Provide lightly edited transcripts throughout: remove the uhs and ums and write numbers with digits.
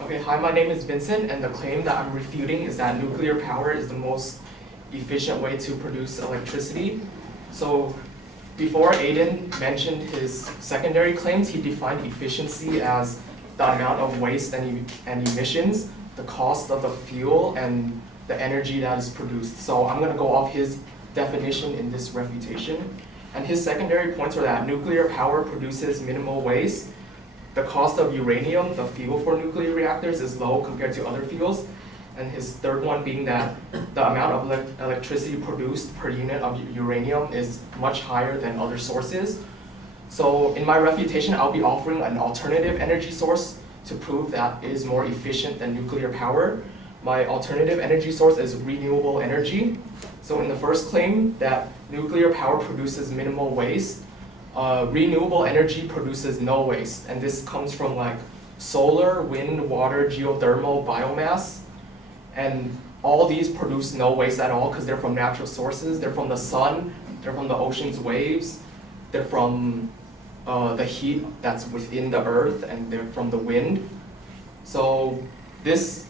Okay, hi, my name is Vincent, and the claim that I'm refuting is that nuclear power is the most efficient way to produce electricity. So before Aiden mentioned his secondary claims, he defined efficiency as the amount of waste and emissions, the cost of the fuel, and the energy that is produced. So I'm going to go off his definition in this refutation. And his secondary points are that nuclear power produces minimal waste. The cost of uranium, the fuel for nuclear reactors, is low compared to other fuels. And his third one being that the amount of electricity produced per unit of uranium is much higher than other sources. So in my refutation, I'll be offering an alternative energy source to prove that it is more efficient than nuclear power. My alternative energy source is renewable energy. So in the first claim that nuclear power produces minimal waste, renewable energy produces no waste. And this comes from like solar, wind, water, geothermal, biomass. And all these produce no waste at all because they're from natural sources. They're from the sun, they're from the ocean's waves, they're from the heat that's within the earth, and they're from the wind. So this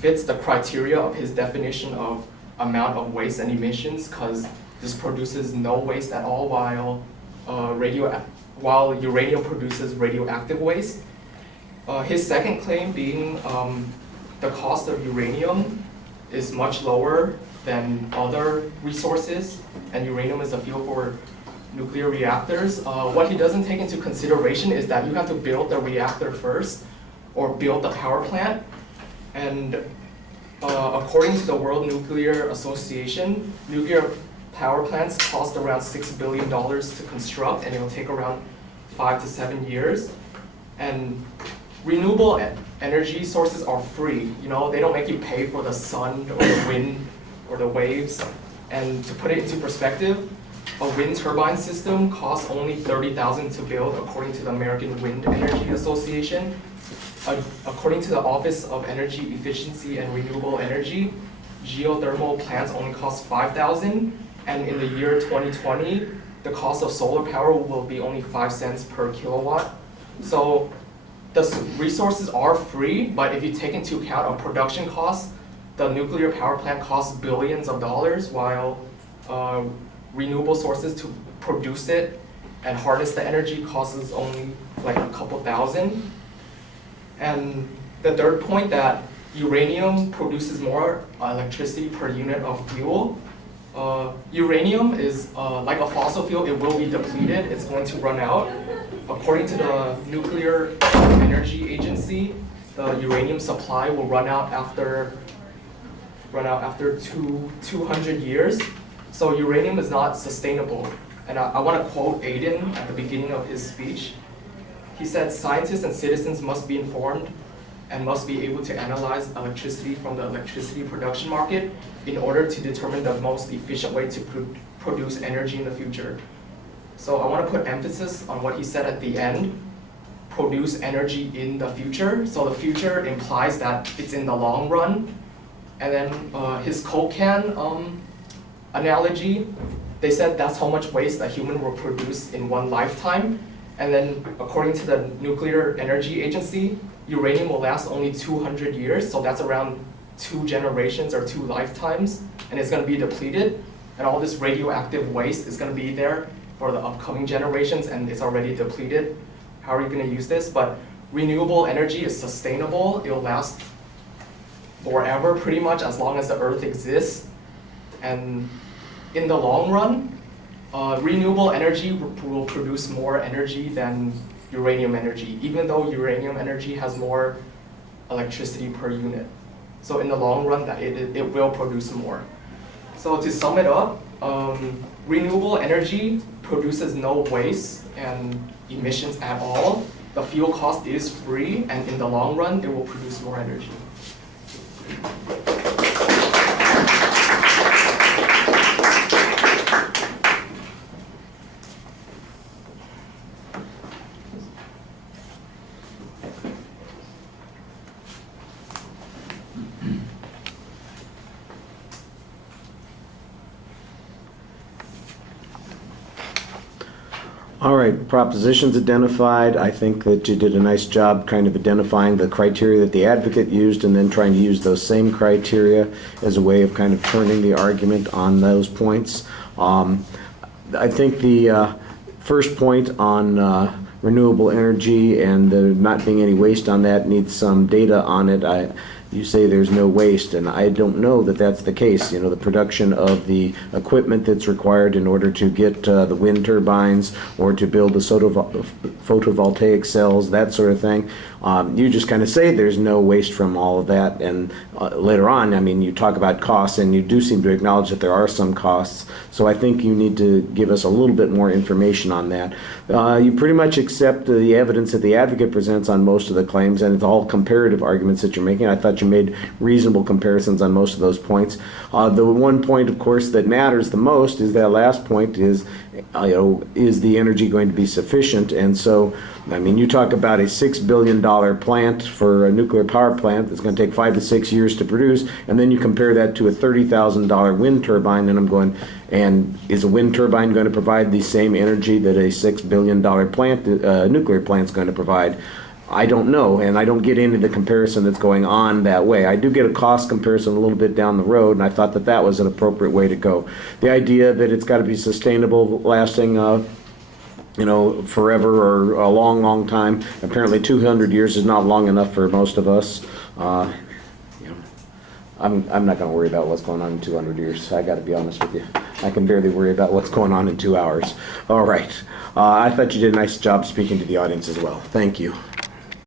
fits the criteria of his definition of amount of waste and emissions, because this produces no waste at all while uranium produces radioactive waste. His second claim being the cost of uranium is much lower than other resources, and uranium is a fuel for nuclear reactors. What he doesn't take into consideration is that you have to build the reactor first, or build the power plant. And according to the World Nuclear Association, nuclear power plants cost around $6 billion to construct, and it will take around 5 to 7 years. And renewable energy sources are free. You know, they don't make you pay for the sun or the wind or the waves. And to put it into perspective, a wind turbine system costs only $30,000 to build, according to the American Wind Energy Association. According to the Office of Energy Efficiency and Renewable Energy, geothermal plants only cost $5,000, and in the year 2020, the cost of solar power will be only 5 cents per kilowatt. So the resources are free, but if you take into account a production cost, the nuclear power plant costs billions of dollars, while renewable sources to produce it and harness the energy costs only like a couple thousand. And the third point, that uranium produces more electricity per unit of fuel. Uranium is like a fossil fuel. It will be depleted. It's going to run out. According to the Nuclear Energy Agency, the uranium supply will run out after 200 years. So uranium is not sustainable. And I want to quote Aiden at the beginning of his speech. He said, "Scientists and citizens must be informed and must be able to analyze electricity from the electricity production market in order to determine the most efficient way to produce energy in the future." So I want to put emphasis on what he said at the end, produce energy in the future. So the future implies that it's in the long run. And then his Coke can analogy, they said that's how much waste a human will produce in one lifetime. And then according to the Nuclear Energy Agency, uranium will last only 200 years, so that's around 2 generations or 2 lifetimes, and it's going to be depleted. And all this radioactive waste is going to be there for the upcoming generations, and it's already depleted. How are you going to use this? But renewable energy is sustainable. It'll last forever, pretty much, as long as the Earth exists. And in the long run, renewable energy will produce more energy than uranium energy, even though uranium energy has more electricity per unit. So in the long run, it will produce more. So to sum it up, renewable energy produces no waste and emissions at all. The fuel cost is free, and in the long run, it will produce more energy. All right, propositions identified. I think that you did a nice job kind of identifying the criteria that the advocate used and then trying to use those same criteria as a way of kind of turning the argument on those points. I think the first point on renewable energy and there not being any waste on that needs some data on it. You say there's no waste, and I don't know that that's the case. You know, the production of the equipment that's required in order to get the wind turbines or to build the photovoltaic cells, that sort of thing. You just kind of say there's no waste from all of that, and later on, I mean, you talk about costs, and you do seem to acknowledge that there are some costs. So I think you need to give us a little bit more information on that. You pretty much accept the evidence that the advocate presents on most of the claims, and it's all comparative arguments that you're making. I thought you made reasonable comparisons on most of those points. The one point, of course, that matters the most is that last point is, is the energy going to be sufficient? And so, I mean, you talk about a $6 billion plant for a nuclear power plant that's going to take 5 to 6 years to produce, and then you compare that to a $30,000 wind turbine, and I'm going, and is a wind turbine going to provide the same energy that a $6 billion plant, nuclear plant is going to provide? I don't know, and I don't get into the comparison that's going on that way. I do get a cost comparison a little bit down the road, and I thought that that was an appropriate way to go. The idea that it's got to be sustainable, lasting, forever or a long, long time. Apparently 200 years is not long enough for most of us. I'm not going to worry about what's going on in 200 years. I got to be honest with you. I can barely worry about what's going on in 2 hours. All right. I thought you did a nice job speaking to the audience as well. Thank you.